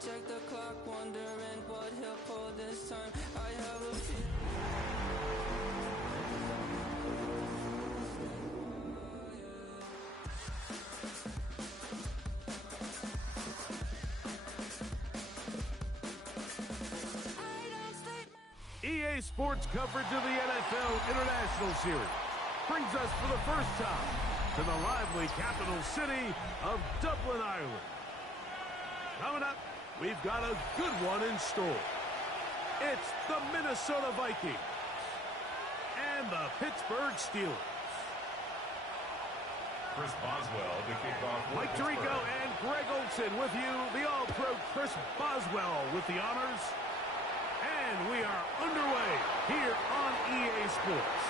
check the clock, wondering what he'll pull this time. I have a feeling. EA Sports coverage of the NFL International Series brings us for the first time to the lively capital city of Dublin, Ireland. Coming up, we've got a good one in store. It's the Minnesota Vikings and the Pittsburgh Steelers. Chris Boswell to kick off. Mike Tirico and Greg Olson with you. The All-Pro Chris Boswell with the honors. And we are underway here on EA Sports.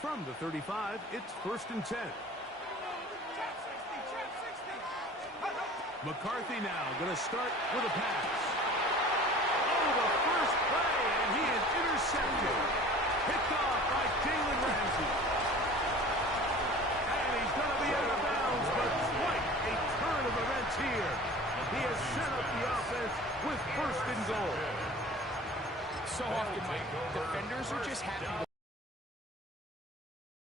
From the 35, it's 1st and 10. McCarthy now going to start with a pass. Oh, the first play, and he is intercepted. Picked off by Jalen Ramsey. And he's going to be out of bounds, but quite a turn of events here. He has set up the offense with 1st and goal. So often, Mike, defenders are just happy.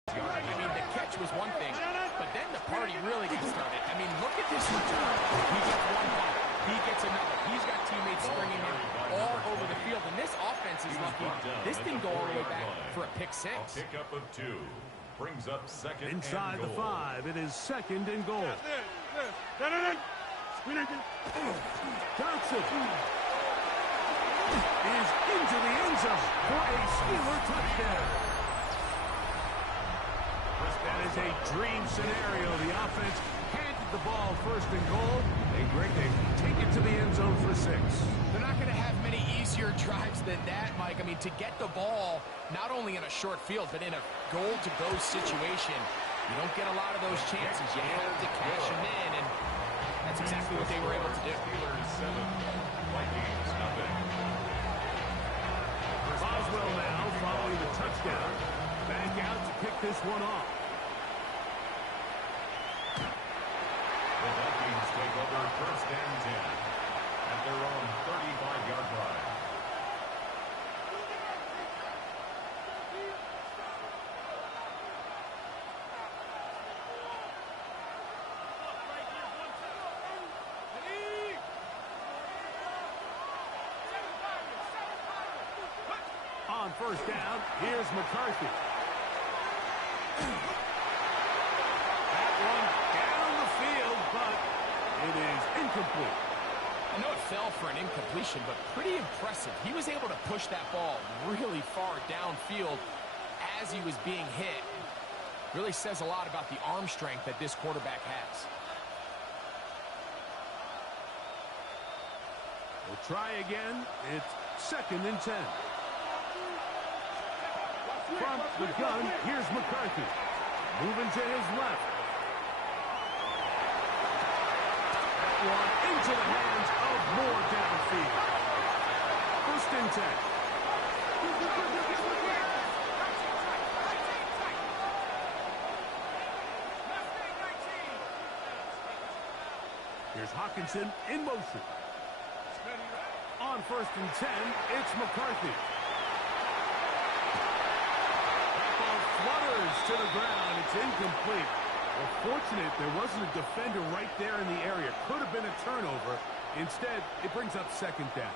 I mean, the catch was one thing, but then the party really gets started. I mean, look at this return. He gets one ball. He gets another. He's got teammates springing him all over the field, and this offense is lucky. This didn't go all the way back for a pick six. A pickup of 2 brings up 2nd Inside and the goal. 5, it is 2nd and goal. Johnson is into the end zone for a Steeler touchdown. That is a dream scenario. The offense handed the ball 1st and goal. And Greg, they take it to the end zone for 6. They're not going to have many easier drives than that, Mike. I mean, to get the ball, not only in a short field, but in a goal-to-go situation, you don't get a lot of those chances. You have to cash them in, and that's exactly what they were able to do. Steelers 7, Vikings nothing. Boswell now following the touchdown. Back out to kick this one off. The Vikings take over 1st and 10 at their own 35-yard line. On 1st down, here's McCarthy. That one down the field, but it is incomplete. I know it fell for an incompletion, but pretty impressive. He was able to push that ball really far downfield as he was being hit. Really says a lot about the arm strength that this quarterback has. We'll try again. It's 2nd and 10. From the gun, here's McCarthy. Moving to his left. That one into the hands of Moore downfield. 1st and 10. Here's Hawkinson in motion. On 1st and 10, it's McCarthy. Flutters to the ground. It's incomplete. Well, fortunate there wasn't a defender right there in the area. Could have been a turnover. Instead, it brings up 2nd down.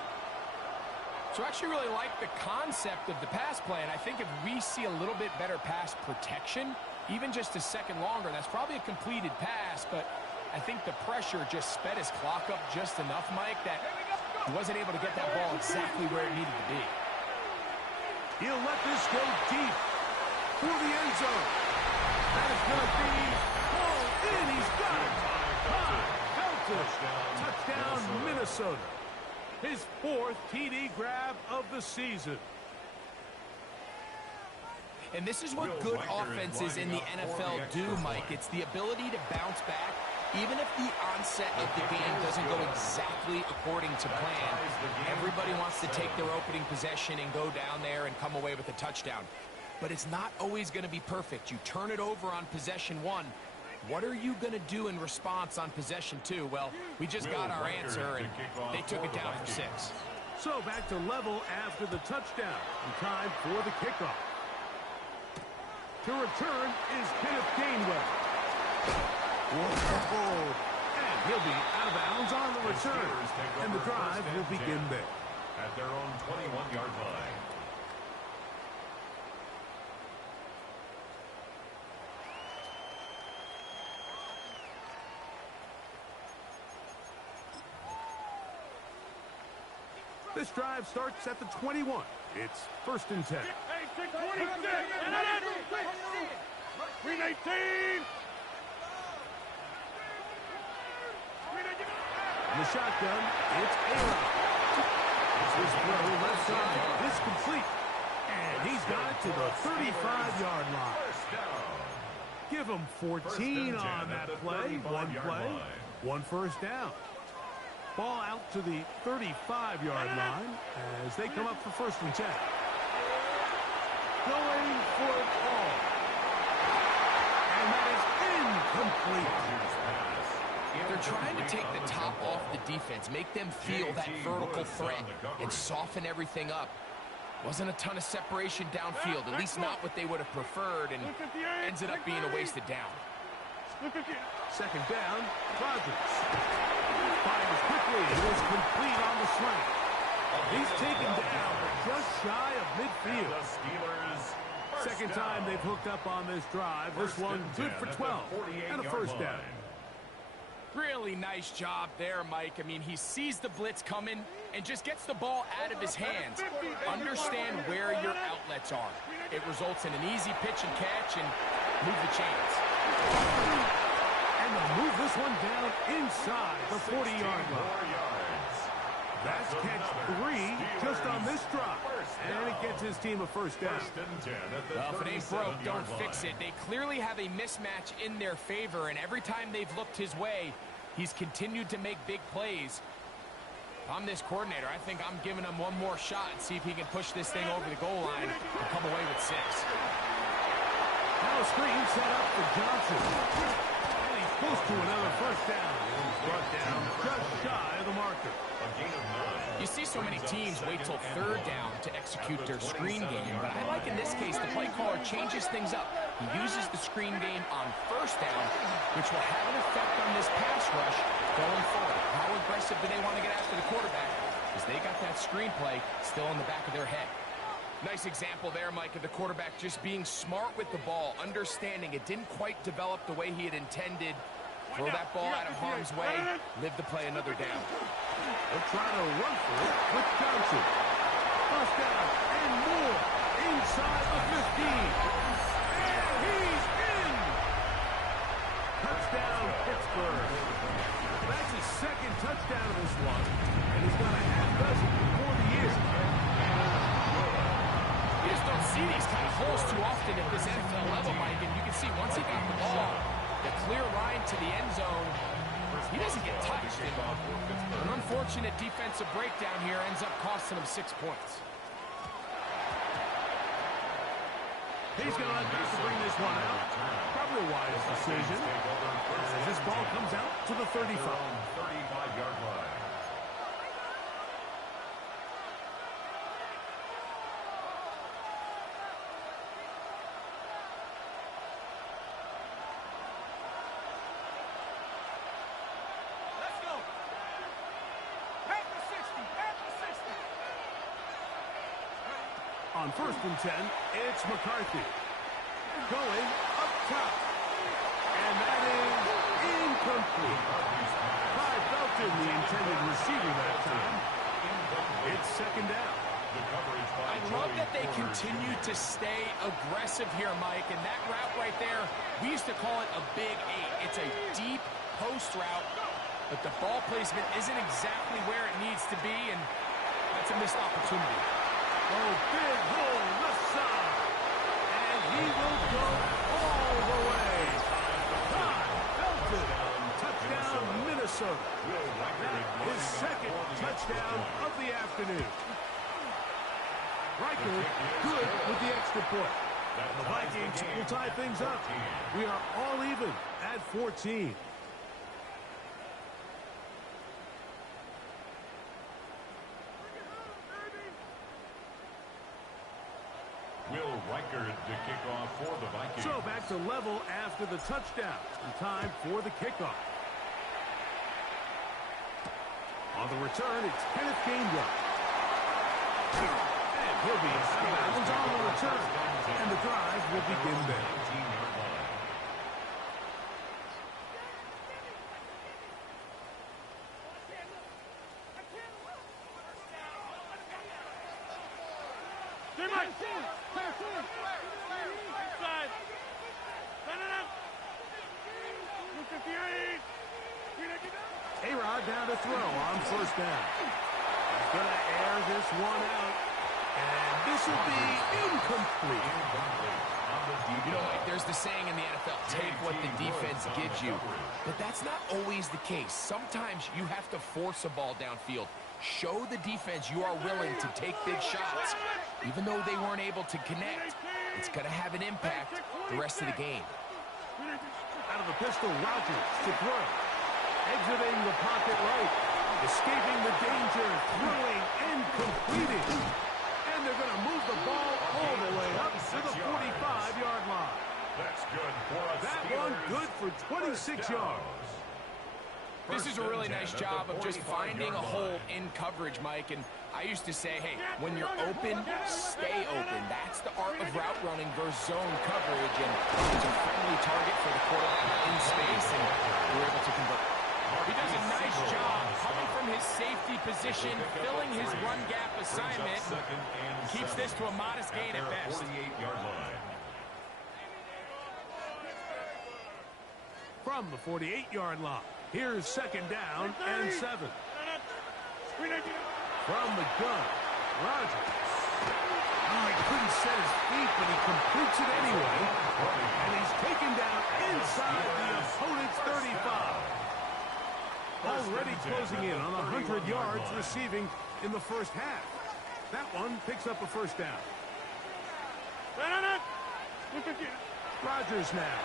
So I actually really like the concept of the pass play, and I think if we see a little bit better pass protection, even just a second longer, that's probably a completed pass, but I think the pressure just sped his clock up just enough, Mike, that he wasn't able to get that ball exactly where it needed to be. He'll let this go deep for the end zone. That is going to be pulled in. He's got it. Touchdown, Minnesota. His 4th TD grab of the season. And this is what good offenses in the NFL do, Mike. It's the ability to bounce back Even if the onset of the game doesn't go exactly according to plan, everybody wants to take their opening possession and go down there and come away with a touchdown. But it's not always going to be perfect. You turn it over on possession 1. What are you going to do in response on possession 2? Well, we just got our answer, and they took it down for 6. So back to level after the touchdown. And time for the kickoff. To return is Kenneth Gainwell. Whoa. And he'll be out of bounds on the return. And the drive will begin there. At their own 21-yard line. This drive starts at the 21. It's 1st and 10. 319. In the shotgun, it's Aaron. This throw left side is complete. And he's got it to the 35-yard line. Give him 14 on that play. One play, 1 first down. Ball out to the 35-yard line as they come up for 1st and 10. Going for it all. And that is incomplete. They're trying to take the top off the defense, make them feel that vertical threat, and soften everything up. Wasn't a ton of separation downfield, at least not what they would have preferred, and ends up being a wasted down. 2nd down, Rodgers. Fires quickly. It is complete on the slant. He's taken down just shy of midfield. 2nd time they've hooked up on this drive. This one good for 12 and a 1st down. Really nice job there, Mike. I mean, he sees the blitz coming and just gets the ball out of his hands. Understand where your outlets are. It results in an easy pitch and catch and move the chains. And they'll move this one down inside the 40-yard line. That's catch 3 just on this drive. And it gets his team a 1st down. Well, if it ain't broke, don't fix it. They clearly have a mismatch in their favor, and every time they've looked his way, he's continued to make big plays. If I'm this coordinator, I think I'm giving him one more shot and see if he can push this thing over the goal line and come away with 6. Now a screen set up for Johnson. And he's close to another 1st down. He's brought down just shy of the marker. You see so many teams wait till 3rd down to execute their screen game, but I like in this case the play caller changes things up. He uses the screen game on 1st down, which will have an effect on this pass rush going forward. How aggressive do they want to get after the quarterback? Because they got that screen play still in the back of their head. Nice example there, Mike, of the quarterback just being smart with the ball, understanding it didn't quite develop the way he had intended. Throw that ball out of harm's way, live to play another down. They'll try to run for it with Johnson. 1st down and more inside the 15. And he's in! Touchdown, Pittsburgh. That's his 2nd touchdown of this one. And he's got a half dozen before the year. You just don't see these kind of holes too often at this NFL level, Mike. And you can see once he got the ball, the clear line to the end zone, he doesn't get touched. An unfortunate defensive breakdown here ends up costing him 6 points. He's going to have to bring this one out. Probably a wise decision. As this ball comes out to the 35. 35-yard line. On 1st and 10, it's McCarthy. Going up top. And that is incomplete. Ty Felton, the intended receiver that time. It's 2nd down. I love that they continue to stay aggressive here, Mike. And that route right there, we used to call it a big 8. It's a deep post route, but the ball placement isn't exactly where it needs to be, and that's a missed opportunity. Oh, big hole left side. And he will go all the way. Ty Felton, touchdown. afternoon. Riker good with the extra point. The Vikings will tie things up. We are all even at 14. Will Riker to kick off for the Vikings. So back to level after the touchdown. And time for the kickoff. On the return, it's Kenneth Gainwell. And he'll be out of bounds on the return. And the drive will begin there. A-Rod down to throw on first down. He's going to air this one out. And this will be incomplete. You know, Mike, there's the saying in the NFL, take what the defense gives you. But that's not always the case. Sometimes you have to force a ball downfield. Show the defense you are willing to take big shots. Even though they weren't able to connect, it's going to have an impact the rest of the game. Out of the pistol, Rodgers to throw. Exiting the pocket right. Escaping the danger. Throwing and completing. And they're going to move the ball all the way up to the 45-yard line. That's good for us. That one good for 26 yards. This is a really nice job of just finding a hole in coverage, Mike. And I used to say, hey, when you're open, stay open. That's the art of route running versus zone coverage. And it's a friendly target for the quarterback in space, and we're able to convert. He does a nice job coming from his safety position, filling his run gap assignment. Keeps this to a modest gain at best. 48-yard line. From the 48-yard line, here's second down and 7. From the gun, Rodgers. Oh, he couldn't set his feet, but he completes it anyway. And he's taken down inside the opponent's 35. Already closing in on 100 yards receiving in the first half. That one picks up a first down. Rodgers now.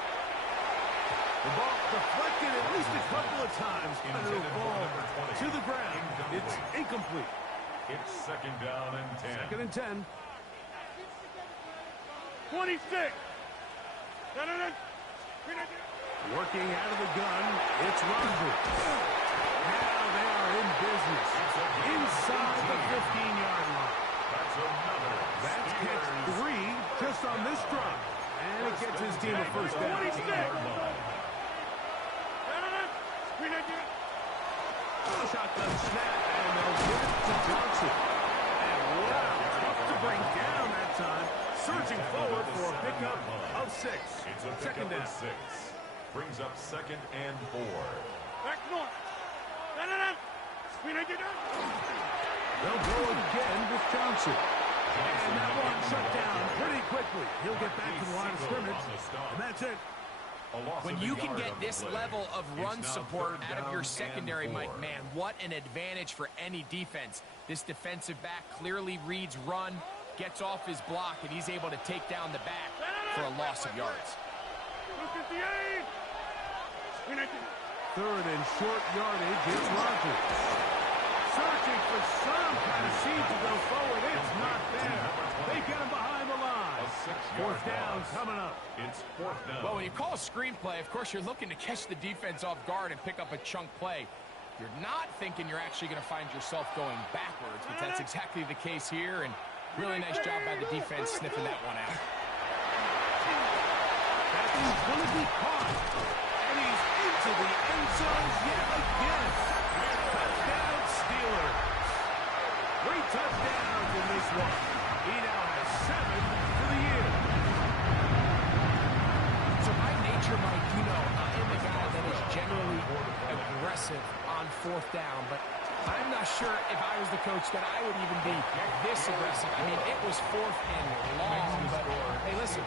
The ball deflected at least a couple of times. And it'll fall to the ground. It's incomplete. It's second down and 10. Second and 10. 26. Working out of the gun, it's Reboot. Now they are in business. Inside the 15-yard line. That's another. That's catch 3 just on this drive. And it gets his team a first down. Shotgun snap, and they'll get it to Johnson. And wow, tough to bring down that time. Surging forward for a pickup of 6. It's a Second pickup down. of 6. Brings up second and 4. Back north. They'll go again with Johnson. And that one shut down pretty quickly. He'll get back to the line of scrimmage, and that's it. When you can get this level of run support out of your secondary, Mike, man, what an advantage for any defense. This defensive back clearly reads run, gets off his block, and he's able to take down the back for a loss of yards. Third and short yardage, it's Rodgers. Searching for some kind of seed to go forward. It's not there. They get him behind the line. Fourth down coming up. It's fourth down. Well, when you call a screenplay, of course, you're looking to catch the defense off guard and pick up a chunk play. You're not thinking you're actually going to find yourself going backwards, but that's exactly the case here, and really nice job by the defense sniffing that one out. That one's going to be caught. And he's into the end zone yet again. Touchdown, Steelers. 3 touchdowns in this one. He now has 7 for the year. So by nature, Mike, you know, I am a guy that is generally aggressive on fourth down, but I'm not sure if I was the coach that I would even be this aggressive. I mean, it was fourth and long, but hey, listen,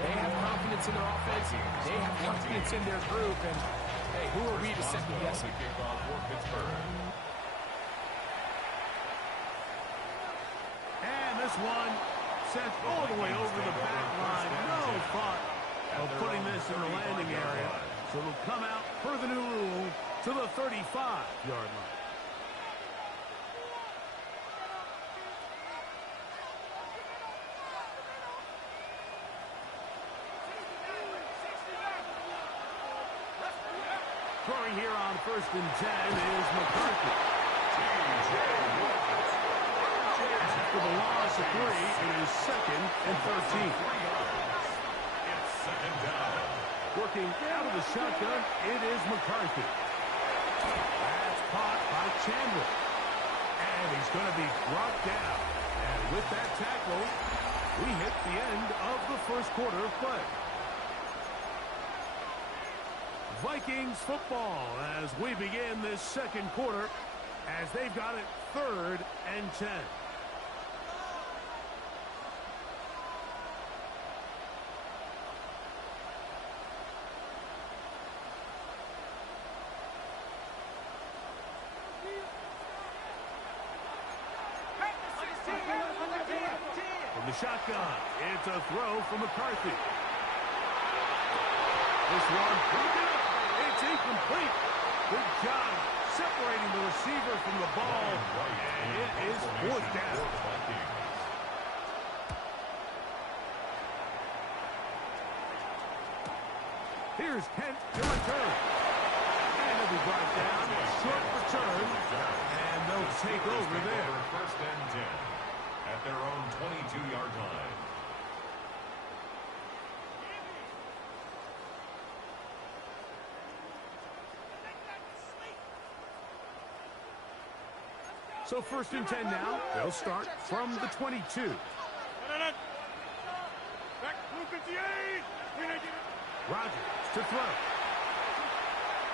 they have confidence in their offense, they have confidence in their group, and hey, who are we to second guess it? This one sent all the way over the back line. No thought of putting this in the landing area. So it'll come out per the new rule to the 35-yard line. Throwing here on 1st and 10 is McCarthy. After the loss of 3, it is 2nd and 13. It's second down. Working out of the shotgun, it is McCarthy. That's caught by Chandler. And he's going to be brought down. And with that tackle, we hit the end of the first quarter of play. Vikings football as we begin this second quarter as they've got it 3rd and 10. From the shotgun, it's a throw from McCarthy. This one, it's incomplete. Good job separating the receiver from the ball. And it is 4th down. Here's Kent to return. And he'll be brought down. Short return. And they'll take over there. 1st and 10 at their own 22-yard line. So 1st and 10 now. They'll start from the 22. Rodgers to throw.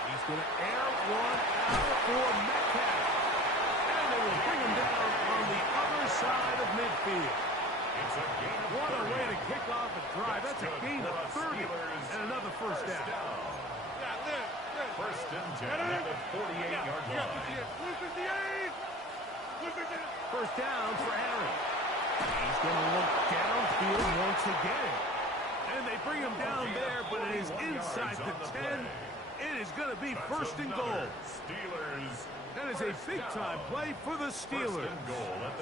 He's going to air one out for Metcalf. And they will bring him down on the other side of midfield. It's a gain of What a 30. way to kick off a drive. That's a gain of 30 and another first down. 1st and 10 at the 48-yard line. First down for Aaron. He's going to look downfield once again. And they bring him down there, but it is inside the 10. It is going to be 1st and goal. Steelers. That is a big-time play for the Steelers.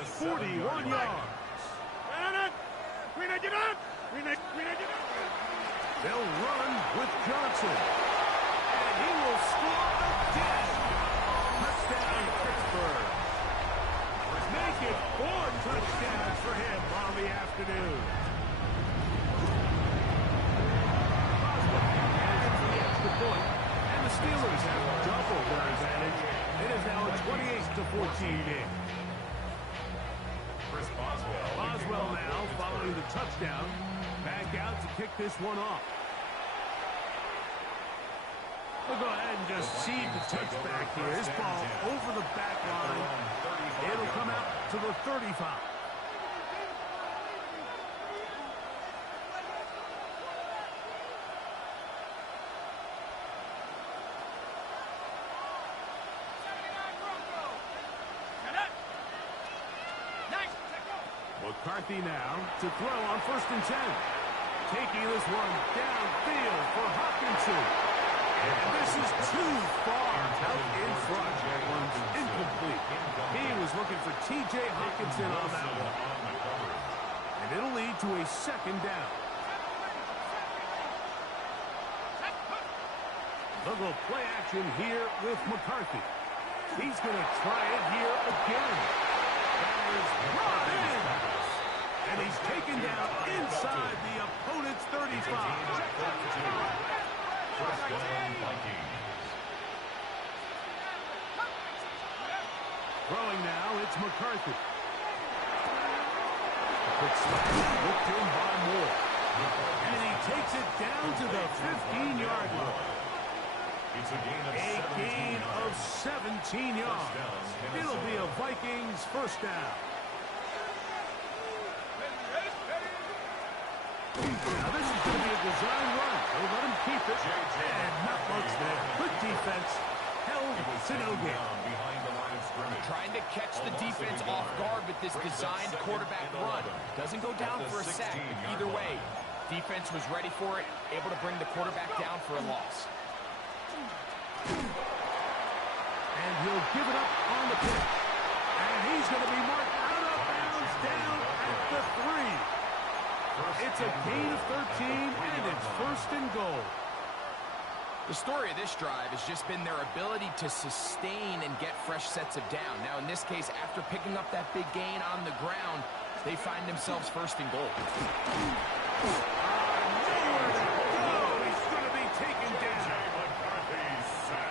41 line. yards. They'll run with Johnson. And he will score again. Touchdown, Pittsburgh. Make it 4 touchdowns for him on the afternoon. Point, and the Steelers have doubled their advantage. It is now a 28-14 game. Boswell now following the touchdown. Back out to kick this one off. We'll go ahead and just cede the touchback here. This ball over the back line. It'll come out to the 35. McCarthy now to throw on 1st and 10. Taking this one downfield for Hockenson. And this is too far out in front. That one's incomplete. He was looking for T.J. Hockenson on that one. And it'll lead to a 2nd down. They'll go play action here with McCarthy. He's going to try it here again. That is brought in. And he's taken down inside the opponent's 35. First down, Vikings. Throwing now, it's McCarthy. Quick slap, hooked in by Moore. And he takes it down to the 15-yard line. It's a gain of of 17 yards. It'll be a Vikings first down. Now this is going to be a design run. They'll let him keep it. And not much there. Good defense. Held to no gain. Behind the line of scrimmage. Trying to catch the defense off guard with this designed quarterback run. Doesn't go down for a sack, but either way, defense was ready for it, able to bring the quarterback down for a loss. And he'll give it up on the pitch. And he's going to be marked out of bounds down at the 3. It's a gain of 13, and it's first and goal. The story of this drive has just been their ability to sustain and get fresh sets of down. Now, in this case, after picking up that big gain on the ground, they find themselves first and goal. Nowhere to go. He's going to be taken down.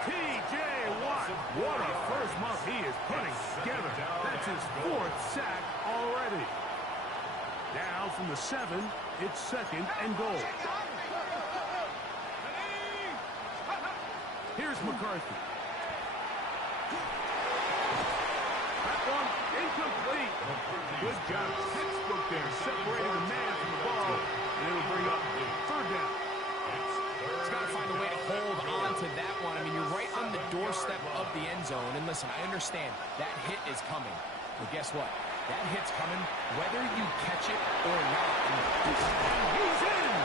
T.J. Watt. What a first month he is putting together. That's his 4th sack already. Now from the 7, it's second and goal. Here's McCarthy. That one incomplete. Good job. Textbook there, separating the man from the ball. And it'll bring up 3rd down. He's got to find a way to hold on to that one. I mean, you're right on the doorstep of the end zone. And listen, I understand that hit is coming. But guess what? That hit's coming whether you catch it or not. And he's in.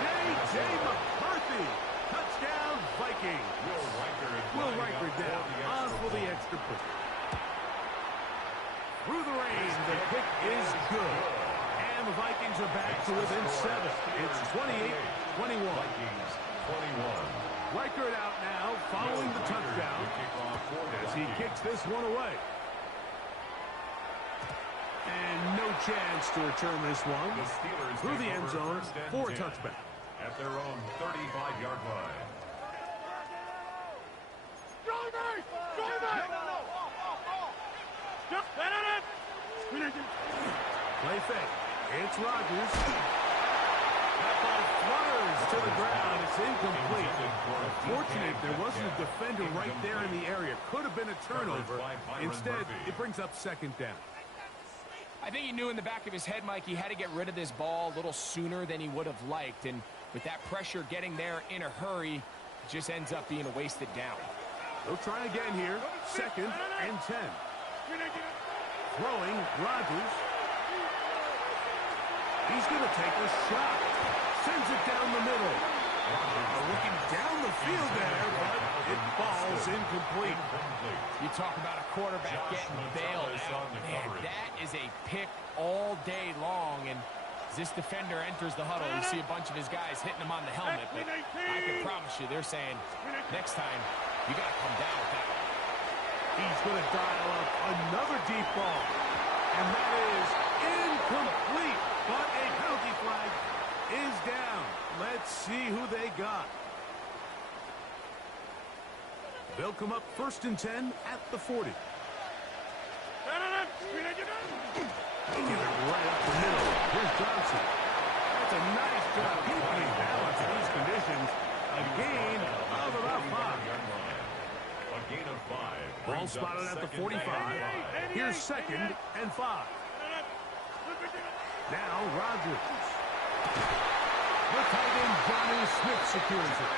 J.J. McCarthy. Touchdown, Viking. Will Riker down on for the extra point. Through the rain, the kick is good. And the Vikings are back to within 7. It's 28-21. Vikings 21. Riker out now following the touchdown as he kicks this one away. And no chance to return this one The Steelers through the take end over zone first and for a 10 touchback. at their own 35-yard line. Play fake. It's Rodgers. That ball flutters to the ground. It's incomplete. Fortunate there wasn't a defender right there in the area. Could have been a turnover. Instead, it brings up 2nd down. I think he knew in the back of his head, Mike, he had to get rid of this ball a little sooner than he would have liked. And with that pressure getting there in a hurry, it just ends up being a wasted down. They'll try again here. 2nd and 10. Throwing, Rodgers. He's going to take a shot. Sends it down the middle. Looking down the field there, but it falls incomplete. You talk about a quarterback getting bailed out. Man, that is a pick all day long. And as this defender enters the huddle, you see a bunch of his guys hitting him on the helmet. But I can promise you, they're saying, next time, you got to come down with that. He's going to dial up another deep ball. And that is incomplete. But a penalty flag is down. Let's see who they got. They'll come up 1st and 10 at the 40. Give it right up the middle. Here's Johnson. That's a nice job keeping balance in these conditions. A gain of about 5. A gain of 5. Ball spotted at the 45. Here's 2nd and 5. Now Rodgers. The tight end Johnny Smith secures it.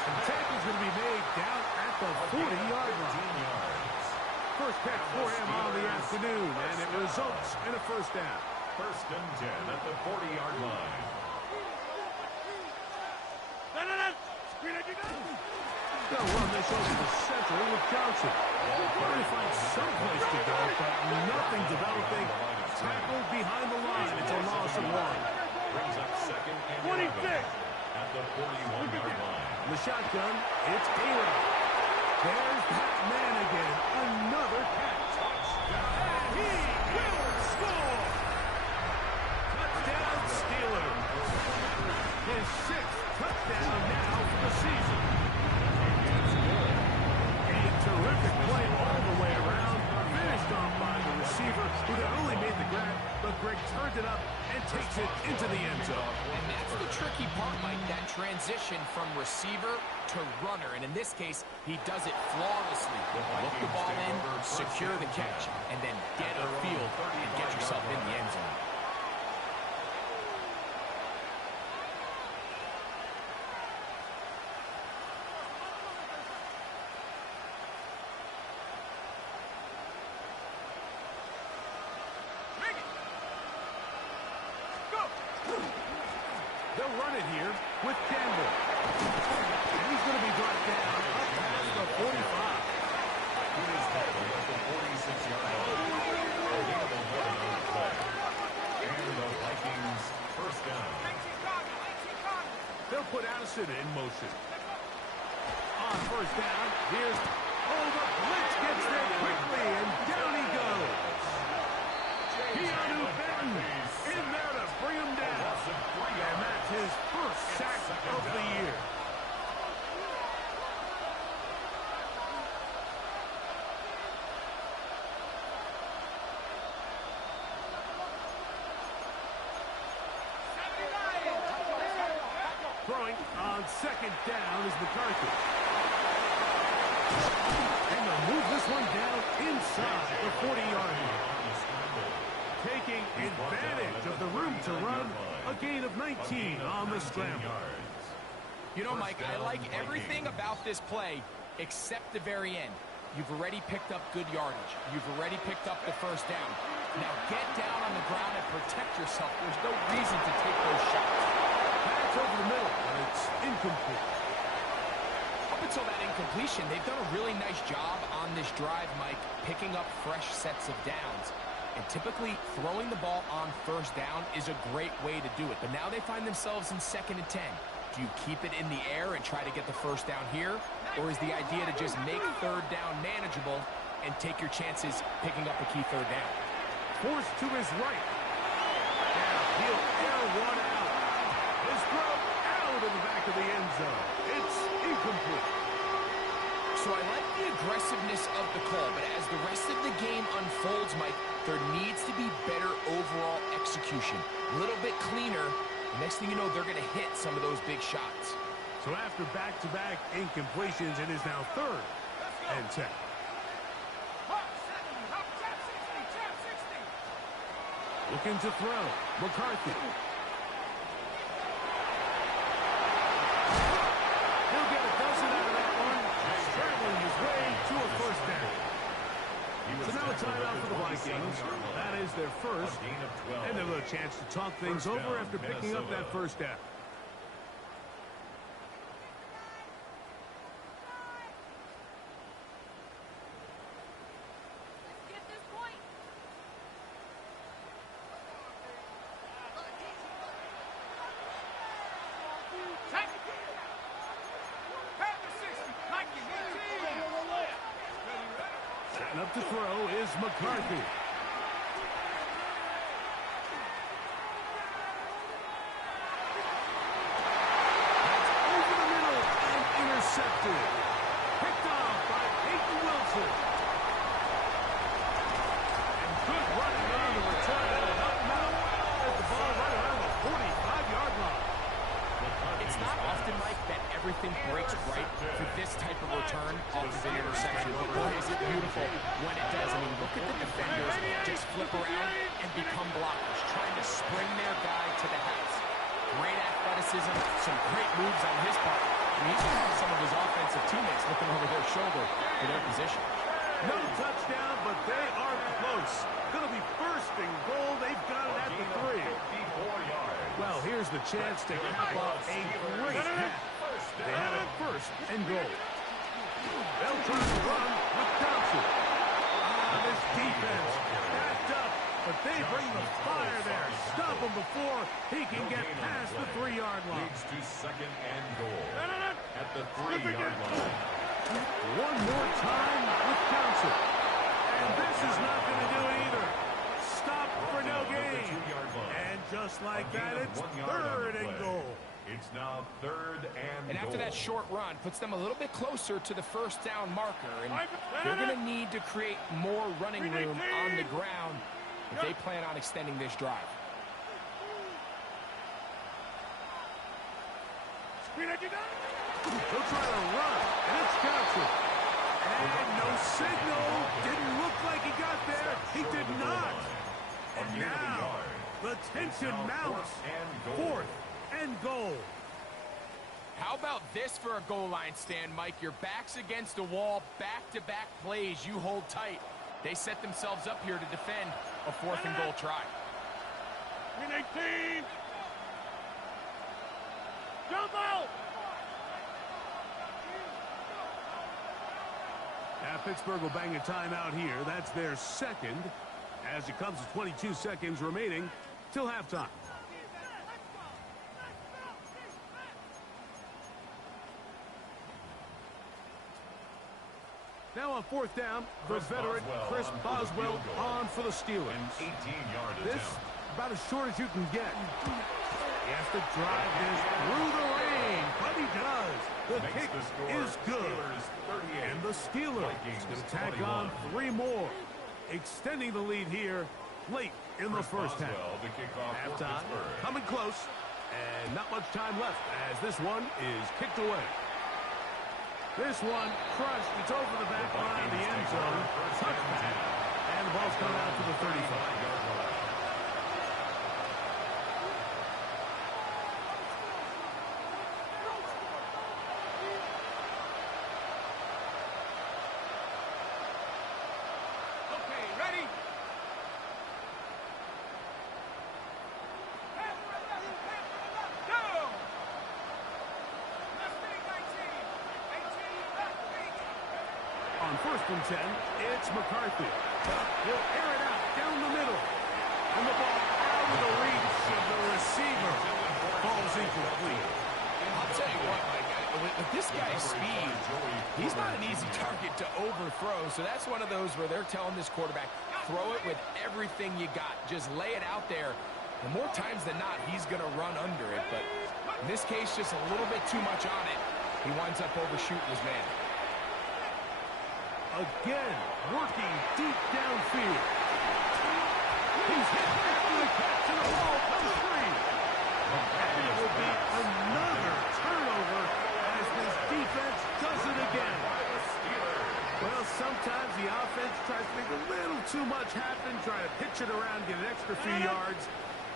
And the tackle's going to be made down at the 40-yard line. First catch for him on the afternoon, and it results in a 1st down. 1st and 10 at the 40-yard line. They'll run this over the center with Johnson. Trying to find some place to go, but nothing developing. Tackled behind the line. It's a loss of 1. Brings up 2nd and 11 at the 41-yard line. The shotgun, it's A-Rod. There's that man again. Another catch. And he will score. Touchdown Steelers. His 6th touchdown now for the season. A terrific play all the way around. Finished off by the receiver, who not only made the grab, but Greg turned it up and takes it into the end zone. And that's the tricky part, Mike, that transition from receiver to runner. And in this case, he does it flawlessly. Look the ball in, secure the catch, and then get upfield and get yourself in the end zone. first down. Here's, the blitz gets there quickly, and down he goes. Keanu Benton in there to bring him down. And that's his first sack of the year. Throwing on second down is McCarthy. And they'll move this one down inside the 40-yard line. Taking advantage of the room to run, a gain of 19 on the scramble. You know, Mike, I like everything about this play except the very end. You've already picked up good yardage. You've already picked up the first down. Now get down on the ground and protect yourself. There's no reason to take those shots. That's over the middle, and it's incomplete. Up until that incompletion, they've done a really nice job on this drive, Mike, picking up fresh sets of downs. And typically, throwing the ball on first down is a great way to do it. But now they find themselves in 2nd and 10. Do you keep it in the air and try to get the first down here? Or is the idea to just make third down manageable and take your chances picking up a key third down? Forced to his right. And he'll air one out. His throw out in the back of the end zone. It's incomplete. So I like the aggressiveness of the call, but as the rest of the game unfolds, Mike, there needs to be better overall execution. A little bit cleaner. The next thing you know, they're going to hit some of those big shots. So after back-to-back incompletions, it is now 3rd and 10. Looking to throw. McCarthy. He'll get a dozen out of that one. Traveling his way to a first down. So now a timeout for the Vikings. That is their first. And they'll have a chance to talk things over after picking up that first down. Setting up to throw is McCarthy. That's over the middle and intercepted. Picked off by Peyton Wilson. And good running on the return. That'll help him out. Get the ball right around the 45-yard line. It's not often, Mike, that everything breaks right for this type of return off of an interception. But boy, is it beautiful when it does. I mean, look at the defenders just flip around and become blockers, trying to spring their guy to the house. Great athleticism, some great moves on his part. And he's going to have some of his offensive teammates looking over their shoulder for their position. No touchdown, but they are close. Going to be first and goal. They've got it at the 3. Well, here's the chance to cap off a great half. They have it first and goal. They'll try to run with Johnson. This defense backed up, but they bring the fire there. Stop him before he can get past the 3-yard line. Leads to 2nd and goal at the 3-yard line. One more time with Johnson. And this is not going to do it either. Stop for no gain. And just like that, it's 3rd and goal. It's now 3rd and And after that short run, puts them a little bit closer to the first down marker. And they're going to need to create more running room on the ground if they plan on extending this drive. He'll try to run, and it's Johnson. And no signal. Didn't look like he got there. He did not. And now, the tension mounts. 4th and goal. How about this for a goal line stand, Mike? Your back's against the wall, back-to-back plays. You hold tight. They set themselves up here to defend a 4th and goal try. 18. Jump out. Now Pittsburgh will bang a timeout here. That's their 2nd, as it comes to 22 seconds remaining till halftime. Now on fourth down, the veteran Chris Boswell on for the Steelers. An 18-yard This attempt. about as short as you can get. He has to drive this through the rain, but he does. The Makes kick the score is good. Steelers 38. And the Steelers Vikings going to tack 21. on 3 more, extending the lead here late in the first half. Boswell, the kickoff for Halftime Pittsburgh. coming close, and not much time left as this one is kicked away. This one crushed. It's over the back line of the end zone. Touchback. And the ball's coming out to the 35. Okay, ready? Go! On first and 10, it's McCarthy. He'll air it out down the middle. And the ball out of the reach of the receiver. Falls incomplete. I'll tell you what, Mike, with this guy's speed, he's not an easy target to overthrow. So that's one of those where they're telling this quarterback, throw it with everything you got. Just lay it out there. And more times than not, he's going to run under it. But in this case, just a little bit too much on it. He winds up overshooting his man. Again, working deep downfield. He's hit after the catch, and the ball comes free. And it will be another turnover as this defense does it again. Well, sometimes the offense tries to make a little too much happen, try to pitch it around, get an extra few yards,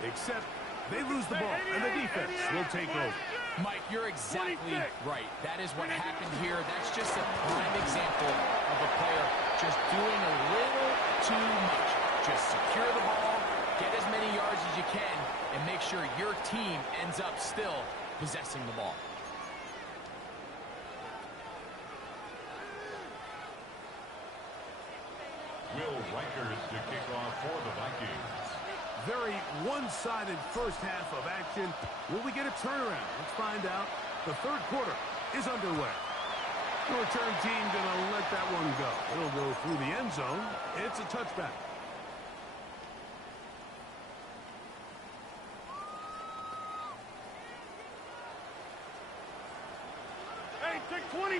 except they lose the ball, and the defense will take over. Mike, you're exactly right. That is what happened here. That's just a prime example of a player just doing a little too much. Just secure the ball, get as many yards as you can, and make sure your team ends up still possessing the ball. Will Reichard to kick off for the Vikings. Very one-sided first half of action. Will we get a turnaround? Let's find out. The third quarter is underway. The return team going to let that one go. It'll go through the end zone. It's a touchback. Hey, take 26!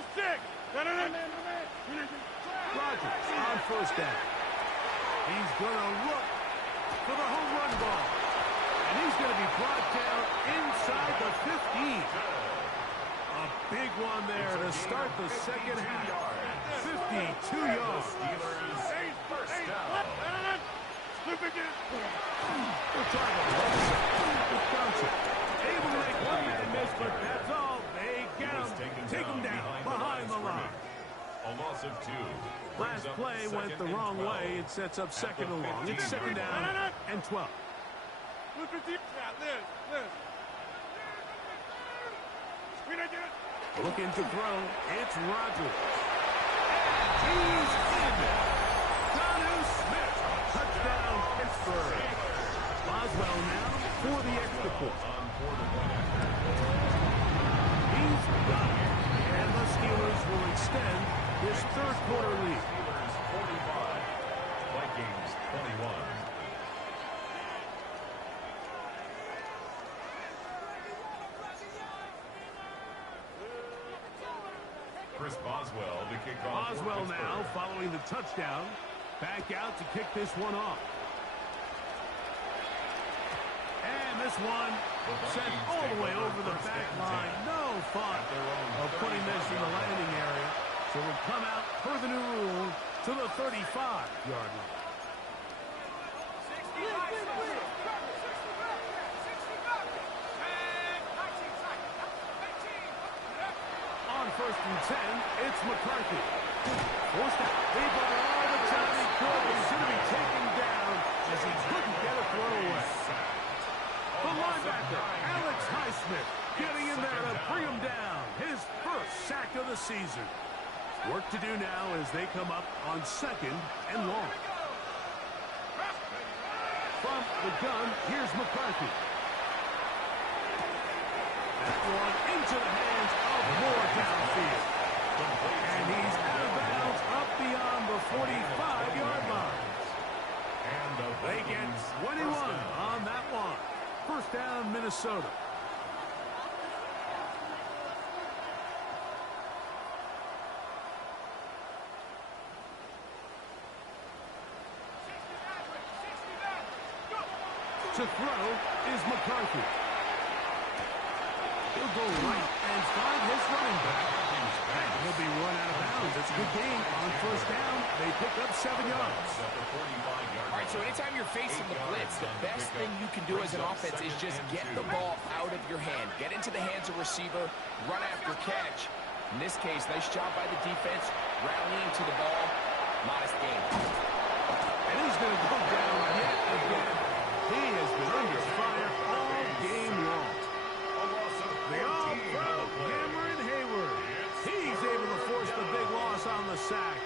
Rodgers on first down. He's going to look for the home run ball. And he's going to be brought down inside the 15. A big one there to start the second half. 52 yards. Steelers first down. Slip again! They're trying to run with Johnson. Able to make one man miss, but that's all. They get him. Take him down behind the line. A loss of 2. Last play went the wrong way. It sets up second and long. It's second down and 12. Look at the Liz. Screen again. Looking to throw. It's Rodgers. He's in. Donu Smith. Touchdown, Pittsburgh. Boswell now for the extra point. He's got it. And the Steelers will extend this third quarter lead. Steelers 45. Vikings 21. Chris Boswell to kick off. Boswell now following the touchdown. Back out to kick this one off. And this one sent all the way over the back line. No thought of putting this in the landing area. So we come out per the new rule to the 35-yard line. On first and 10, it's McCarthy. Forced out. He brought all the time he could. He's going to be taken down as he couldn't get a throw away. The linebacker, Alex Highsmith, getting in there to bring him down. His first sack of the season. Work to do now as they come up on second and long. From the gun, here's McCarthy. That one into the hands of Moore downfield. And he's out of bounds up Minnesota. To throw is McCarthy. He'll go right and find his running back. He'll be run out of bounds. It's a good game. On first down, they pick up 7 yards. All right, so anytime you're facing the blitz, the best thing you can do as an offense is just get the ball out of your hand. Get into the hands of receiver, run after catch. In this case, nice job by the defense, rallying to the ball. Modest game. And he's going to go down yet again. He has been under fire all game long. The all-pro Cameron Hayward. He's able to force the big loss on the sack,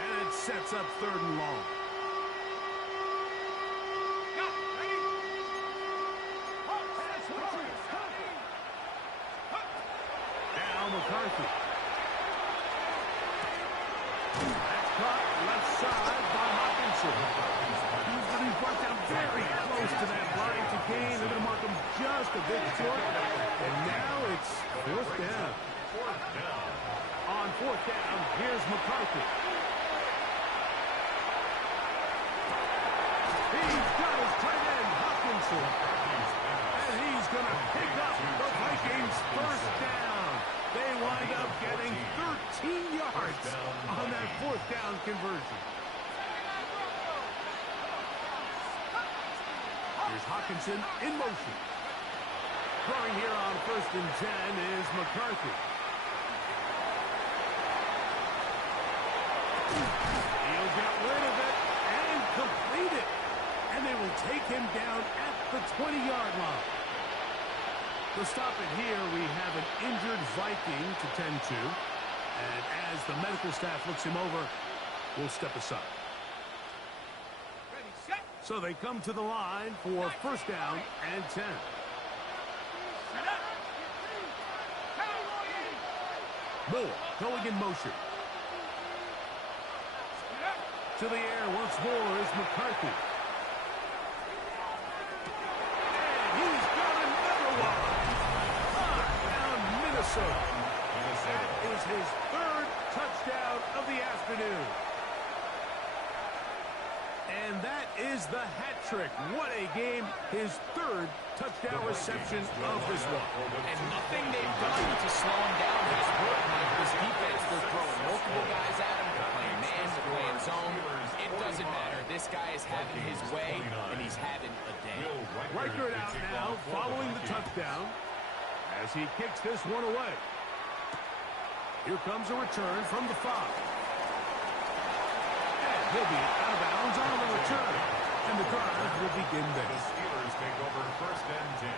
and it sets up 3rd and long. Now McCarthy. That's caught left side by Hawkinson. He's going to be brought down very close to that line to gain. They're going to mark him just a bit short. And now it's 4th down. On 4th down, here's McCarthy. He's got his tight end, Hawkinson. And he's going to pick up the Vikings' 1st down. They wind up getting 13 yards on that 4th down conversion. Here's Hawkinson in motion. Throwing here on 1st and 10 is McCarthy. He'll get rid of it and complete it. And they will take him down at the 20-yard line. To stop it here, we have an injured Viking to tend to. And as the medical staff looks him over, we'll step aside. So they come to the line for 1st down and 10. Moore going in motion. To the air once more is McCarthy. And he's got another one. Touchdown, Minnesota. That is his 3rd touchdown of the afternoon. And that is the hat trick. What a game. His 3rd touchdown reception of this one. And nothing they've done to slow him down has worked. Like this defense, they're throwing multiple guys at him. They're playing man, they're playing zone. It doesn't matter. This guy is having his way, and he's having a day. Reichert out now following the touchdown as he kicks this one away. Here comes a return from the 5. He'll be out of bounds on the return. And the drive will begin there. The Steelers take over 1st and 10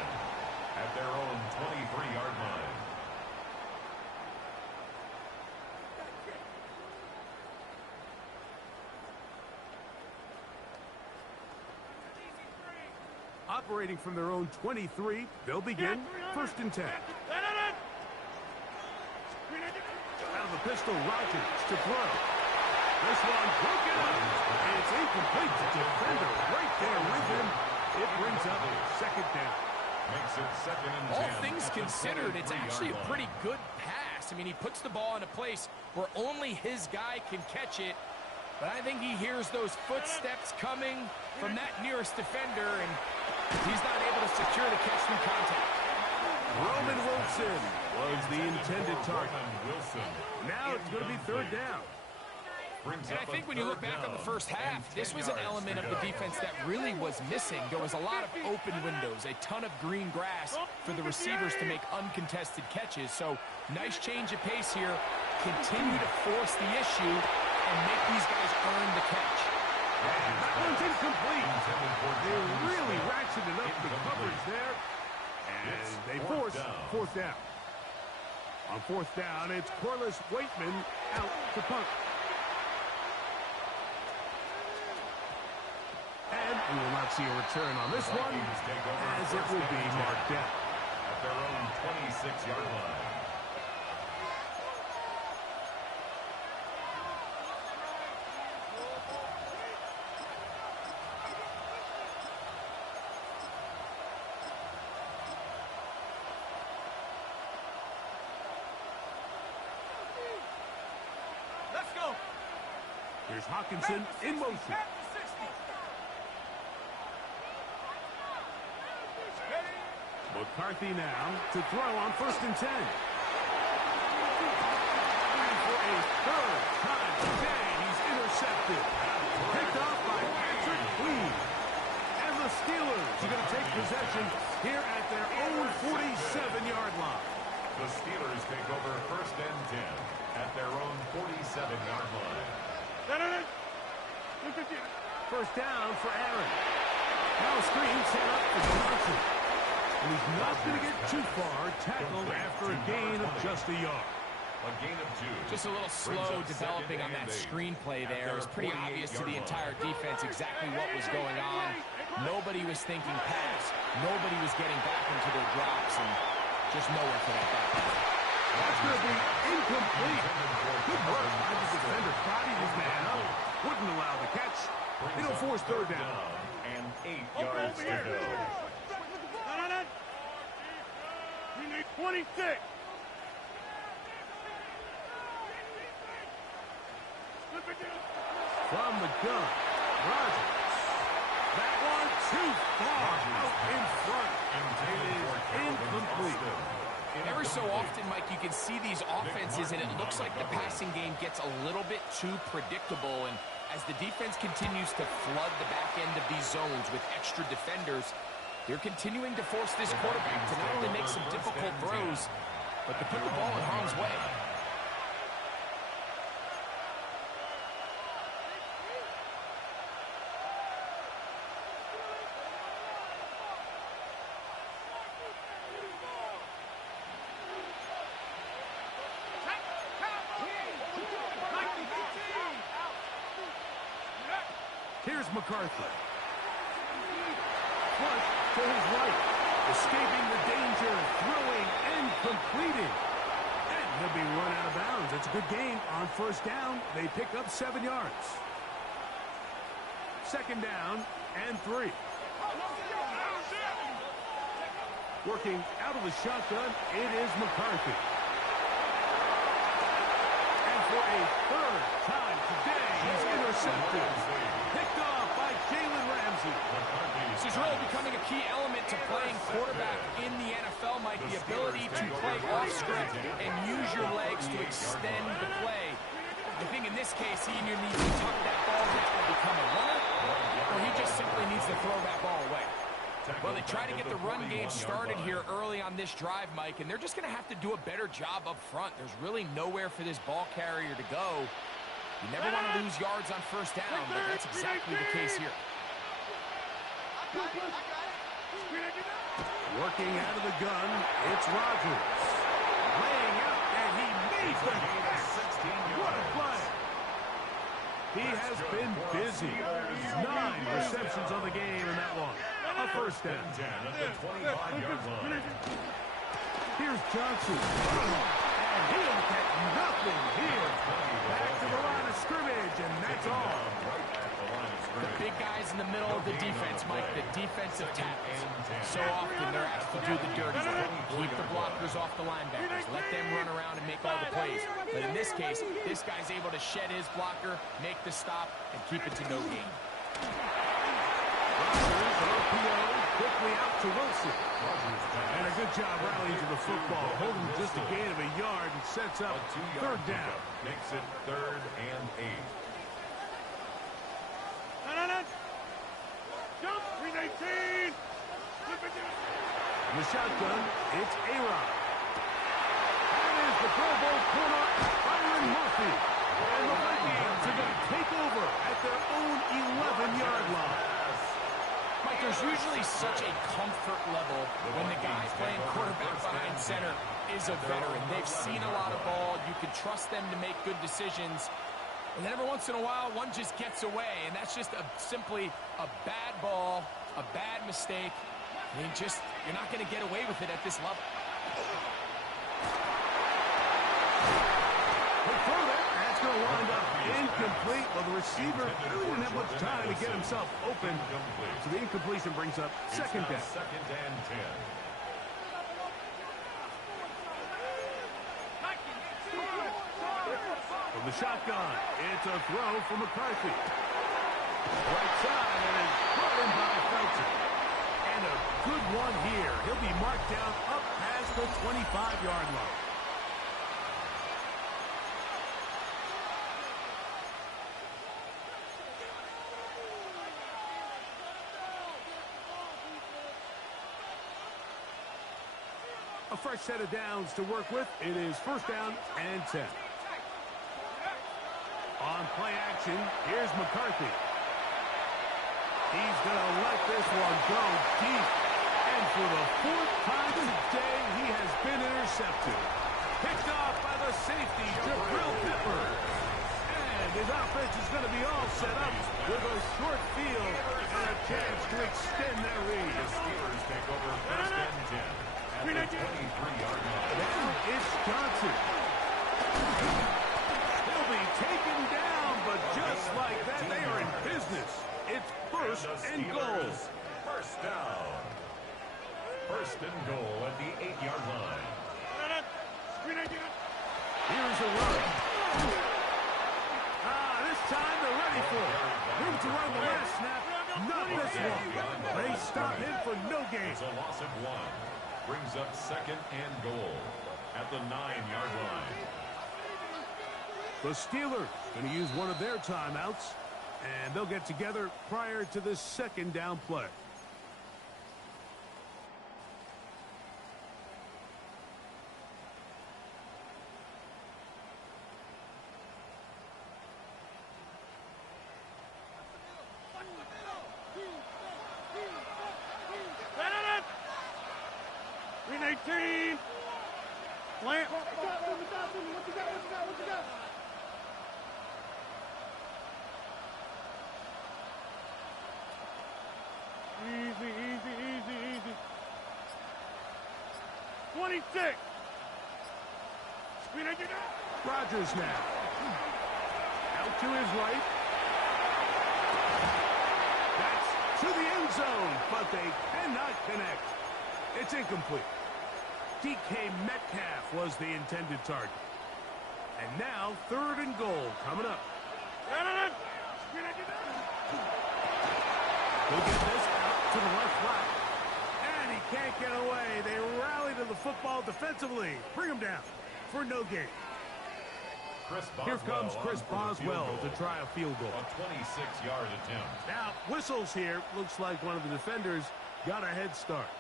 at their own 23-yard line. Operating from their own 23, they'll begin 1st and 10. Out of the pistol, Rodgers to throw. This one broken up, and it's incomplete to defender right there with him. It brings up 2nd down. Makes it 2nd and 10. All things considered, it's actually a pretty good pass. I mean, he puts the ball in a place where only his guy can catch it. But I think he hears those footsteps coming from that nearest defender, and he's not able to secure the catch through contact. Roman Wilson was the intended target. Wilson. Now it's going to be 3rd down. And I think when you look back on the first half, this was an element of the defense that really was missing. There was a lot of open windows, a ton of green grass for the receivers to make uncontested catches. So nice change of pace here. Continue to force the issue and make these guys earn the catch. That one's incomplete. They really ratcheted up the coverage there. And they force 4th down. On 4th down, it's Corliss Waitman out to punt. And we will not see a return on this one, as it will be marked down. At their own 26-yard line. Here's Hawkinson in motion. McCarthy now to throw on 1st and 10. And for a third time today, he's intercepted. Picked off by Patrick Queen. And the Steelers are going to take possession here at their own 47-yard line. The Steelers take over 1st and 10 at their own 47-yard line. First down for Aaron. Now a screen set up for Johnson. And he's not going to get too far, tackled after a gain of just a yard. A gain of 2. Just a little slow developing on that screenplay there. It was pretty obvious to the entire defense exactly what was going on. Nobody was thinking pass. Nobody was getting back into their drops, and just nowhere for that back. That's going to be incomplete. Good work by the defender. Bodied his man up. Wouldn't allow the catch. It'll force 3rd down. And 8 yards to go. We need 26. From the gun, Rodgers. That one too far out in front. It is incomplete. Ever so often, Mike, you can see these offenses, and it looks like the passing game gets a little bit too predictable. And as the defense continues to flood the back end of these zones with extra defenders, they're continuing to force this quarterback to not only make some difficult throws, but to put the ball in harm's way. Here's McCarthy. Flush to his right. Escaping the danger, throwing and completing. And he'll be run out of bounds. It's a good gain on 1st down. They pick up 7 yards. 2nd down and 3. Working out of the shotgun, it is McCarthy. And for a 3rd time today, he's intercepted. Picked off by Jalen Ramsey. This is really becoming a key element to playing quarterback in the NFL, Mike. The ability to play off script and use your legs to extend the play. I think in this case, he either needs to tuck that ball down and become a runner, or he just simply needs to throw that ball away. Well, they try to get the run game started here early on this drive, Mike, and they're just going to have to do a better job up front. There's really nowhere for this ball carrier to go. You never want to lose yards on 1st down, but that's exactly the case here. Working out of the gun, it's Rodgers. Laying out, and he made the catch. What a play. He has been busy. 9 receptions on the game in that one. A 1st down. Here's Johnson. And he'll get nothing here. Back to the line of scrimmage, and that's all. The big guys in the middle of the defense, Mike, the defensive tackles. So often they're asked to do the dirty work. Keep the blockers off the linebackers. Let them run around and make all the plays. But in this case, this guy's able to shed his blocker, make the stop, and keep it to no gain. RPO quickly out to Wilson. And a good job rallying to the football. Holding just a gain of a yard and sets up 3rd down. Makes it 3rd and 8. Jump! 319! In the shotgun, it's A-Rod. That is the Pro Bowl corner, Byron Murphy. And the Vikings are going to take over at their own 11-yard line. Mike, there's usually such a comfort level when the guy playing quarterback behind center is a veteran. They've seen a lot of ball. You can trust them to make good decisions. And then every once in a while, one just gets away. And that's just simply a bad ball, a bad mistake. I mean, you're not going to get away with it at this level. That's going to wind up incomplete. Well, the receiver really didn't have much time to get himself open. So the incompletion brings up 2nd down. 2nd and 10. From the shotgun. It's a throw for McCarthy. Right side, and it's brought in by Felton. And a good one here. He'll be marked down up past the 25-yard line. A fresh set of downs to work with. It is first down and 10. On play action, here's McCarthy. He's going to let this one go deep. And for the fourth time today, he has been intercepted. Picked off by the safety, Jabril Pepper. And his offense is going to be all set up with a short field and a chance to extend their lead. The Steelers take over first and 10 at the 23-yard line. Now it's Johnson. He'll be taken down, but just like that, they are in business. It's first and goal. First down. First and goal at the 8-yard line. Here's a run. This time they're ready for it. Room to run the last snap. Not this one. They stop him for no gain. It's a loss of 1. Brings up second and goal at the 9-yard line. The Steelers going to use one of their timeouts, and they'll get together prior to this second down play. Plant. Easy, easy, easy, easy. 26. Rodgers now. Out to his right. That's to the end zone, but they cannot connect. It's incomplete. DK Metcalf was the intended target. And now, third and goal coming up. He'll get this out to the left flat. And he can't get away. They rally to the football defensively. Bring him down for no gain. Here comes Chris Boswell to try a field goal. A 26-yard attempt. Now, whistles here. Looks like one of the defenders got a head start.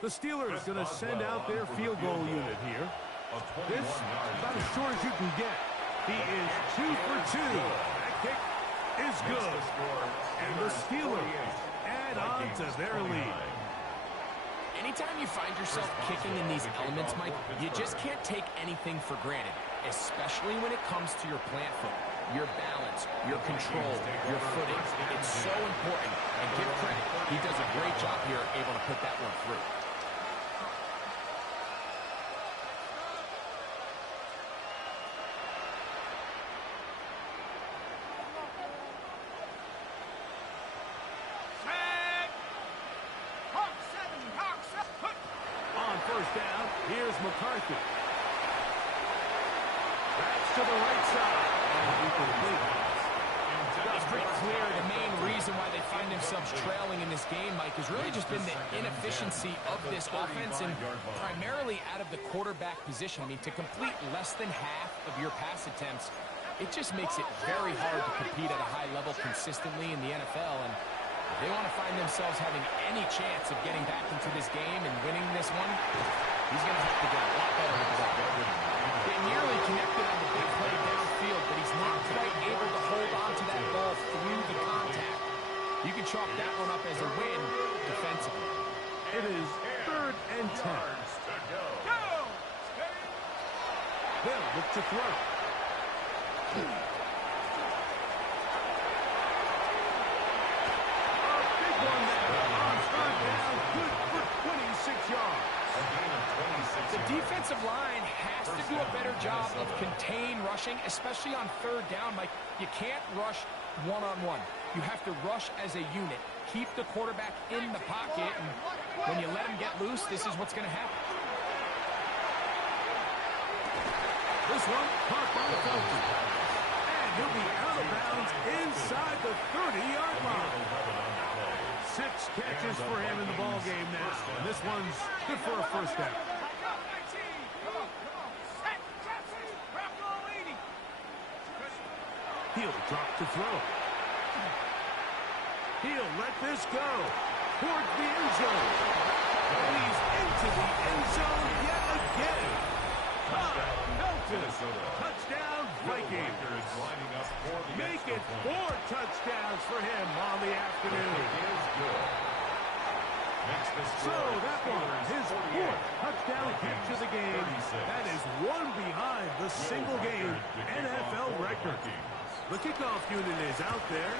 The Steelers going to send out their field goal unit here. This about as short as you can get. He is 2 for 2. That kick is good. And the Steelers add on to their lead. Anytime you find yourself kicking in these elements, Mike, you just can't take anything for granted, especially when it comes to your plant foot, your balance, your control, your footing. It's so important, and give credit. He does a great job here able to put that one through. Down. Here's McCarthy. That's to the right side. It's pretty clear the main reason why they find themselves trailing in this game, Mike, has really just been the inefficiency of this offense and primarily out of the quarterback position. I mean, to complete less than half of your pass attempts, it just makes it very hard to compete at a high level consistently in the NFL. And if they want to find themselves having any chance of getting back into this game and winning this one, he's going to have to get a lot better with that. They nearly connected on the big play downfield, but he's not quite able to hold on to that ball through the contact. You can chalk that one up as a win defensively. It is third and 10. They'll look to throw. The defensive line has to do a better job of contained rushing, especially on third down. Like, you can't rush one-on-one. You have to rush as a unit. Keep the quarterback in the pocket, and when you let him get loose, this is what's going to happen. This one caught by Felton. And he'll be out of bounds inside the 30-yard line. 6 catches for him in the ball game now. And this one's good for a first down. He'll drop to throw. He'll let this go towards the end zone. And he's into the end zone yet again. Touchdown, Vikings. Make it 4 touchdowns for him on the afternoon. So that was his 4th touchdown catch of the game. That is one behind the single-game NFL record. The kickoff unit is out there,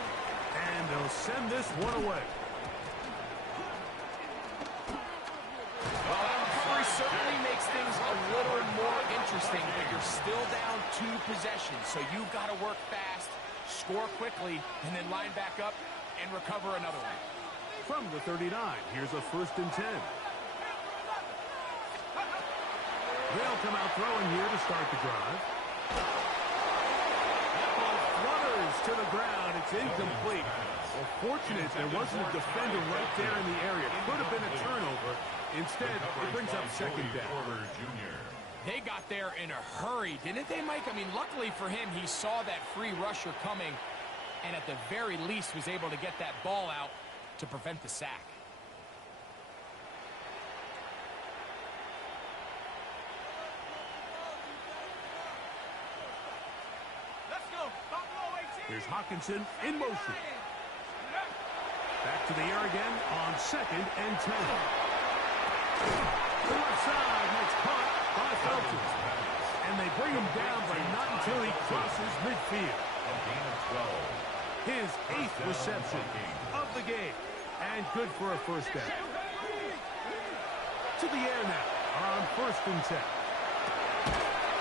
and they'll send this one away. Well, that recovery certainly makes things a little more interesting, but you're still down 2 possessions, so you've got to work fast, score quickly, and then line back up and recover another one. From the 39, here's a 1st and 10. They'll come out throwing here to start the drive. That ball flutters to the ground. It's incomplete. Well, fortunate there wasn't a defender right there in the area. Could have been a turnover. Instead, it brings up 2nd down. They got there in a hurry, didn't they, Mike? I mean, luckily for him, he saw that free rusher coming, and at the very least was able to get that ball out to prevent the sack. Here's Hawkinson in motion. Back to the air again on 2nd and 10. The left side, and it's caught by Felton. And they bring him down, but not until he crosses midfield. His 8th reception of the game. And good for a first down. To the air now on 1st and 10.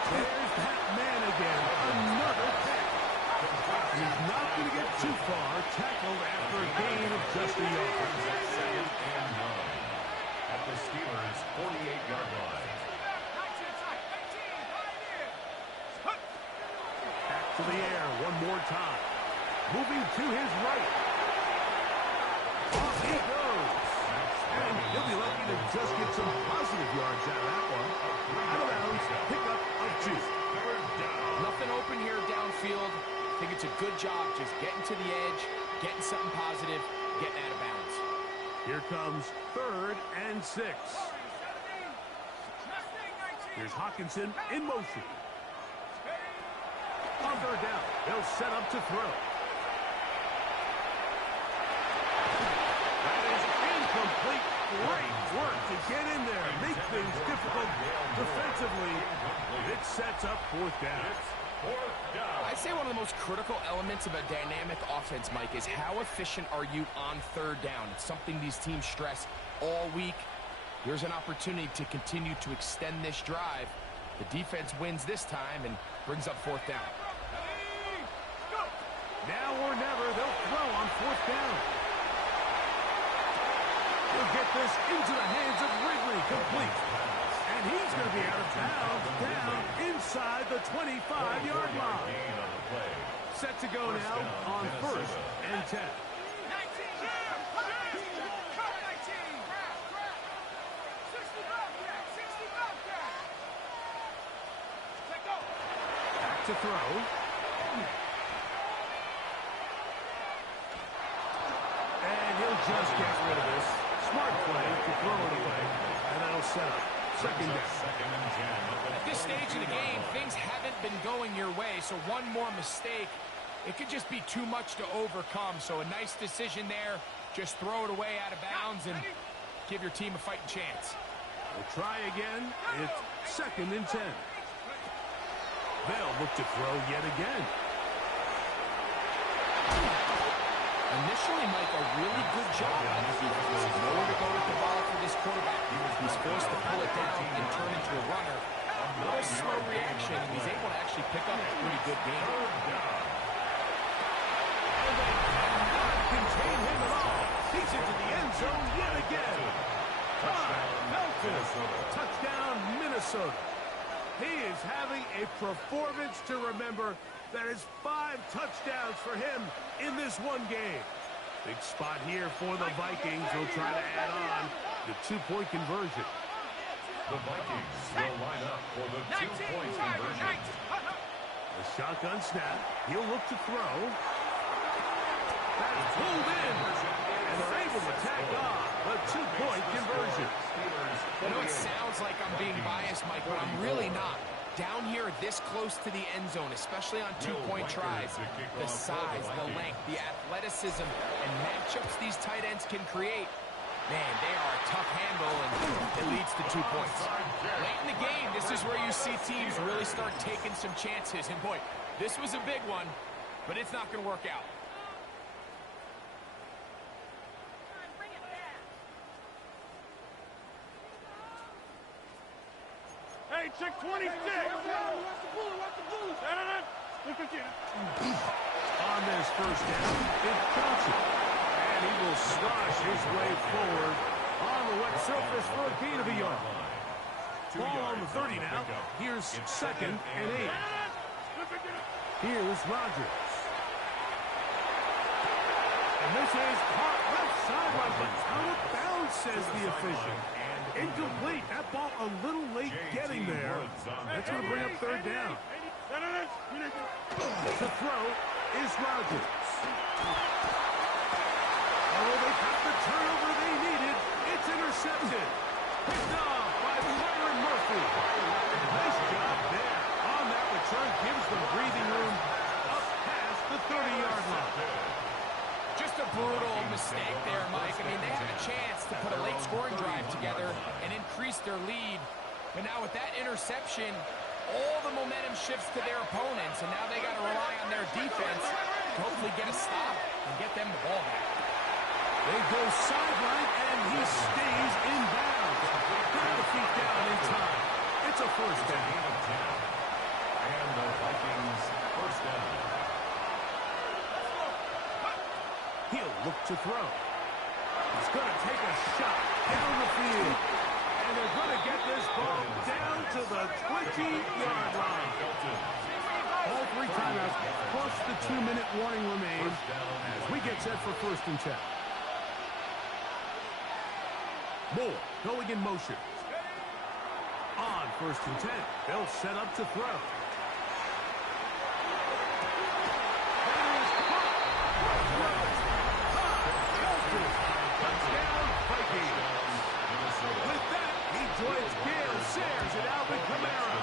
There's that man again. Another pick. He's not going to get too far. Tackled after a gain of just a yard. 2nd and 9 at the Steelers' 48-yard line. Back to the air one more time. Moving to his right. Off he goes. And he'll be lucky to just get some positive yards out of that one. Out of bounds, pickup of 2. Nothing open here downfield. I think it's a good job just getting to the edge, getting something positive, getting out of bounds. Here comes 3rd and 6. Here's Hawkinson in motion. On 3rd down, they'll set up to throw. That is incomplete. Great work to get in there, make things difficult defensively. It sets up 4th down. I'd say one of the most critical elements of a dynamic offense, Mike, is how efficient are you on 3rd down. It's something these teams stress all week. Here's an opportunity to continue to extend this drive. The defense wins this time and brings up 4th down. Now or never, they'll throw on 4th down. He'll get this into the hands of Ridley, complete. And he's going to be out of bounds, down inside the 25-yard line. Set to go now on 1st and 10. Back to throw. And he'll just get rid of this. Smart play to throw it away. And that'll set up 2nd down. At this stage of the game, things haven't been going your way, so one more mistake, it could just be too much to overcome. So a nice decision there. Just throw it away out of bounds and give your team a fighting chance. We'll try again. It's 2nd and 10. They'll look to throw yet again. Initially, Mike, a really good job on the defense. Nowhere to go with the ball for this quarterback. He's forced to pull it down and turn into a runner. A little slow reaction, and he's able to actually pick up a pretty good game. And they cannot contain him at all. He's into the end zone yet again. Touchdown, Minnesota. He is having a performance to remember. That is 5 touchdowns for him in this one game. Big spot here for the Vikings. They'll try to add on the 2-point conversion. The Vikings will line up for the 2-point conversion. The shotgun snap. He'll look to throw. That's pulled in. And they're able to tack on the 2-point conversion. I know it sounds like I'm being biased, Mike, but I'm really not. Down here this close to the end zone, especially on 2-point tries, the size, the length, the athleticism, and matchups these tight ends can create, man, they are a tough handle, and it leads to 2 points. Late in the game, this is where you see teams really start taking some chances, and boy, this was a big one, but it's not going to work out. Hey, check 26. On this first down, it's Johnson. And he will slosh his way forward on the wet surface for a gain of a yard. Ball on the 30 now. Here's 2nd and 8. Here's Rodgers. And this is caught left sideline, but out of bounds, says the official. Incomplete. That ball a little late getting there. That's going to bring up 3rd down. The throw is Rodgers. Oh, they got the turnover they needed. It's intercepted. Picked off by Byron Murphy. Nice job there. On that return, gives them breathing room up past the 30-yard line. Just a brutal mistake there, Mike. I mean, they had a chance to put a late scoring drive together and increase their lead. But now with that interception, all the momentum shifts to their opponents, and now they got to rely on their defense to hopefully get a stop and get them the ball back. They go sideline, and he stays in bounds. Got the feet down in time. It's a first down. And the Vikings first down. He'll look to throw. He's going to take a shot down the field. And they're going to get this ball down to the 20-yard line. All 3 timeouts, plus the 2-minute warning remains as we get set for 1st and 10. Moore going in motion. On 1st and 10, they'll set up to throw. Touchdown, Vikings. With that, he joins Gale Sayers and Alvin Kamara.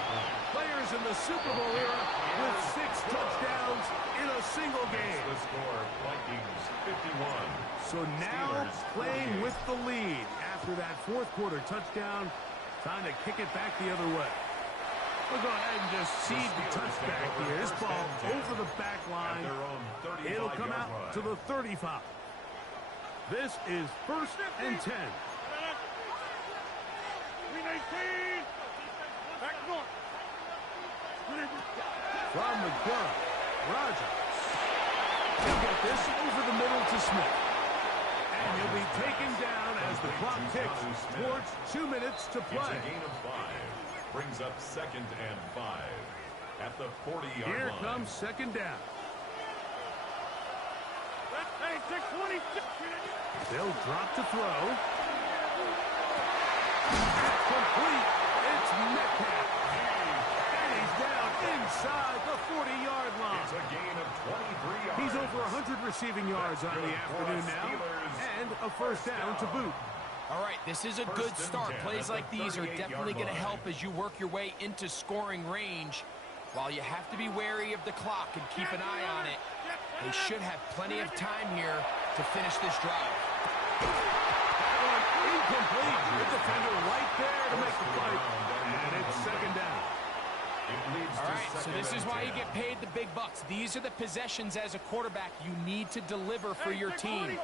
Players in the Super Bowl era with 6 touchdowns in a single game. The score, Vikings 51. So now playing with the lead after that 4th quarter touchdown. Time to kick it back the other way. We'll go ahead and just seed the touchback here. This ball over the back line. It'll come out to the 35. This is 1st and 10. From the gun, Rodgers. He'll get this over the middle to Smith. And he'll be taken down as the clock ticks towards 2 minutes to play. It's a gain of 5. Brings up 2nd and 5 at the 40-yard line. Here comes 2nd down. They'll drop to throw. Complete. It's Metcalf. And he's down inside the 40-yard line. It's a gain of 23 yards. He's over 100 receiving yards on the afternoon now. And a first down to boot. All right, this is a good start. Plays like these are definitely going to help as you work your way into scoring range. While you have to be wary of the clock and keep an eye on it, they should have plenty of time here to finish this drive. That one incomplete. The defender right there to make the play. And it's 2nd down. All right, so this is why you get paid the big bucks. These are the possessions as a quarterback you need to deliver for your team.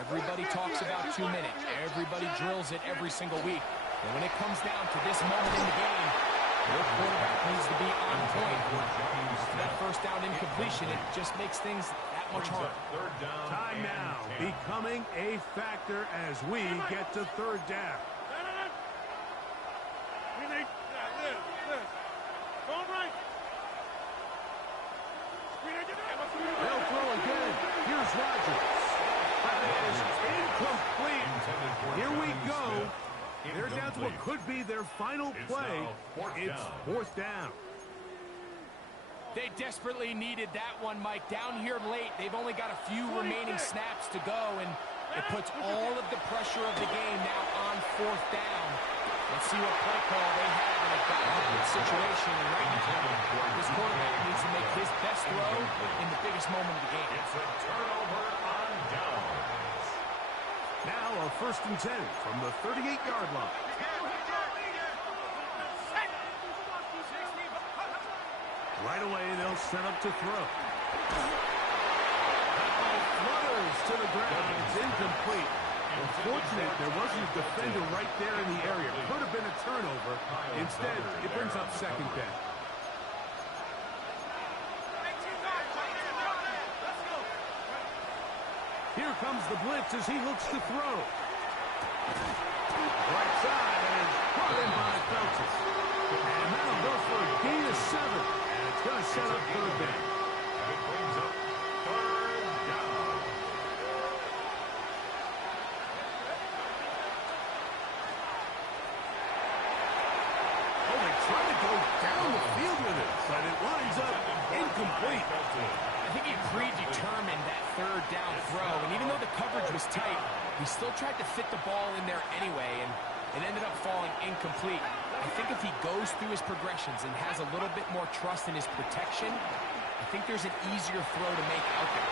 Everybody talks about 2 minutes. Everybody drills it every single week. And when it comes down to this moment in the game, your quarterback needs to be on point. That first down incompletion, it just makes things that that much harder. Third down. Time now becoming a factor as we get to third down. They'll throw again. Here's Rodgers. That is incomplete. Here we go. They're down to what could be their final play. It's fourth down. They desperately needed that one, Mike. Down here late, they've only got a few remaining snaps to go, and it puts all of the pressure of the game now on fourth down. Let's see what play call they have in a God-awful situation. And right now, this quarterback needs to make his best throw in the biggest moment of the game. It's a turnover on downs. Now a 1st and 10 from the 38-yard line. Right away, they'll set up to throw. That ball flutters to the ground. It's incomplete. Unfortunate, there wasn't a defender right there in the area. Could have been a turnover. Instead, it brings up second down. Here comes the blitz as he looks to throw. Right side, and it's brought in by Felton. And that'll go for a gain of 7. And it's going to set up third down. And it brings up third down. Oh, they try to go down the field with it, but it winds up incomplete. I think he predetermined that third down throw, and even though the coverage was tight, he still tried to fit the ball in there anyway, and it ended up falling incomplete. I think if he goes through his progressions and has a little bit more trust in his protection, I think there's an easier throw to make out there.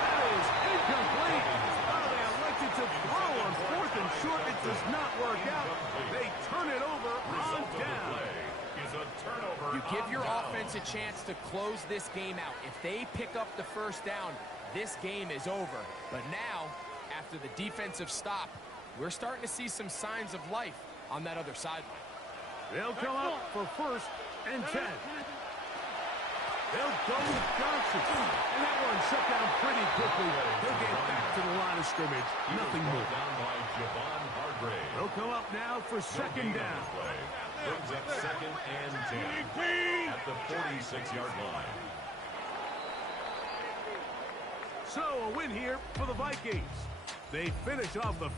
That is incomplete. Oh, they elected to throw on 4th and short. It does not work out. They turn it over on down. You give your offense a chance to close this game out. If they pick up the first down, this game is over. But now, after the defensive stop, we're starting to see some signs of life on that other sideline. They'll come up for 1st and 10. They'll go with Johnson. And that one shut down pretty quickly. He'll get back to the line of scrimmage. Nothing more. They'll come up now for 2nd down. Brings up 2nd and 10 at the 46-yard line. So a win here for the Vikings. They finish off the